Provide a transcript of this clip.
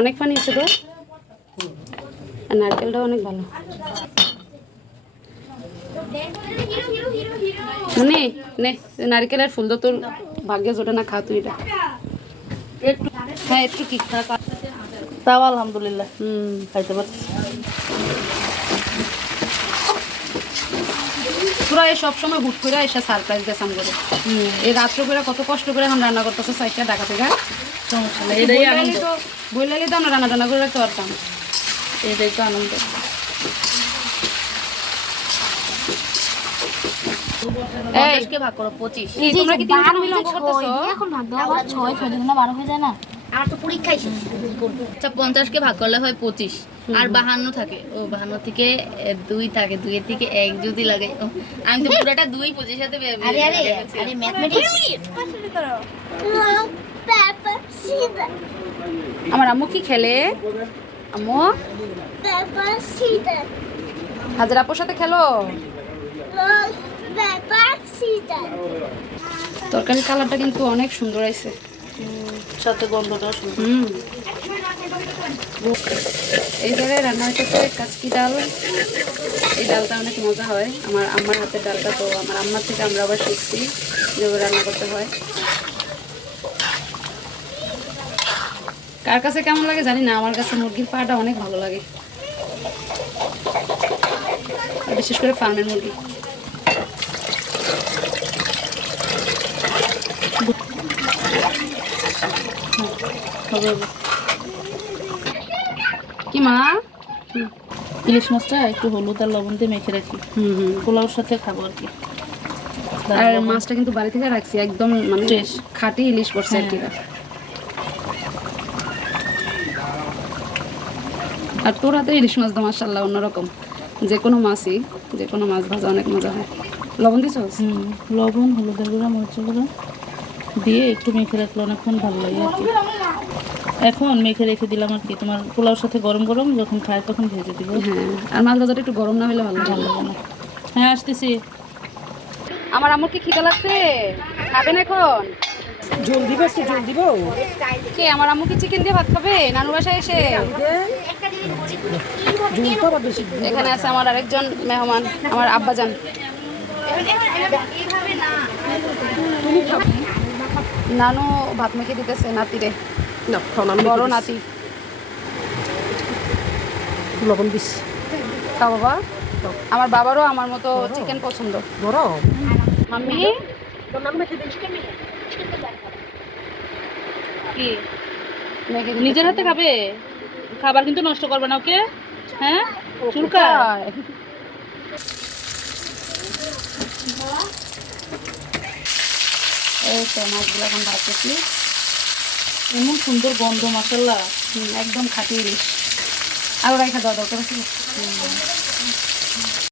অনেক পানি আছে তো, আর নারকেলটাও অনেক ভালো। নে নে নারকেলের ফুল তো তোর ভাগ্যে জোটে না, খা তুই এটা একটু। হ্যাঁ একটু কি তাও আলহামদুলিল্লাহ খাইতে পারছি। তোরা এই সবসময় হুট করে এসে সারপ্রাইজ দেসাম করে এই রাত্র করে কত কষ্ট করে এখন রান্না করতেছে সাইডটা ঢাকা থেকে। সমস্যা নেই, এটাই আনন্দ। বইলালি তো আমরা রান্না টান্না করে রাখতে পারতাম, এটাই তো আনন্দ। এই ভাগ করো 25। তোমরা কি তিনজন মিলে অঙ্ক করতেছো? এখন ভাগ দাও, আবার 6 6 দিন না 12 হয়ে যায় না। আমার তো পরীক্ষাই শেষ। আচ্ছা 50কে ভাগ করলে হয় 25, আর 52 থাকে। ও 52 থেকে 2 থাকে, 2 এর থেকে 1 যদি লাগে। আমি তো পুরোটা 2 25 সাথে আরে আরে আরে ম্যাথমেটিক্স আমার আম্মু কি খেলে? আম্মু হাজার আপুর সাথে খেলো। তরকারির কালারটা কিন্তু অনেক সুন্দর আছে, সাথে গন্ধটাও সুন্দর। এই জায়গায় রান্না হইতেছে কাচকি ডাল। এই ডালটা অনেক মজা হয়, আমার আম্মার হাতের ডালটা তো আমার আম্মার থেকে আমরা আবার শিখছি যেভাবে রান্না করতে হয়। কার কাছে কেমন লাগে জানি না, আমার কাছে মুরগির পাটা অনেক ভালো লাগে, বিশেষ করে ফার্মের মুরগি। কি মা? ইলিশ মাছটা একটু হলুদ আর লবণ দিয়ে মেখে রাখি, পোলাওর সাথে খাবো আর কি। আর মাছটা কিন্তু বাড়ি থেকে রাখছি, একদম মানে খাঁটি ইলিশ করছে আর কি। আর তোর হাতে ইলিশ মাছ তো মাশাআল্লাহ অন্যরকম, যে কোনো মাছই, যে কোনো মাছ ভাজা অনেক মজা হয়। লবণ দিছ? লবণ, হলুদের গুঁড়া, মরিচের গুঁড়া দিয়ে একটু মেখে রাখলে অনেকক্ষণ ভালো লাগে আর কি। এখন মেখে রেখে দিলাম আর কি, তোমার পোলাওর সাথে গরম গরম যখন খায় তখন ভেজে দিব। হ্যাঁ, আর মাছ ভাজাটা একটু গরম না হলে ভালো লাগে না। হ্যাঁ আসতেছি। আমার আম্মুর কি খিদা লাগছে? খাবেন এখন? ঝোল দিব, আজকে ঝোল দিব। কে আমার আম্মু কি চিকেন দিয়ে ভাত খাবে নানু বাসায় এসে? ঝোলটা আবার বেশি। এখানে আছে আমার আরেকজন মেহমান, আমার আব্বাজান। নানু ভাত মেখে দিতেছে নাতিরে, বড় নাতি। লবণ দিস তা বাবা, আমার বাবারও আমার মতো চিকেন পছন্দ। বড় মাম্মি কি মেখে নিজের হাতে খাবে? খাবার কিন্তু নষ্ট করবে না, ওকে? হ্যাঁ চুলকা। এই তো মাছগুলো এখন ভাজতেছি, এমন সুন্দর গন্ধ মাশাআল্লাহ, একদম খাঁটি ইলিশ। আরও রাখা দেওয়া দরকার আছে।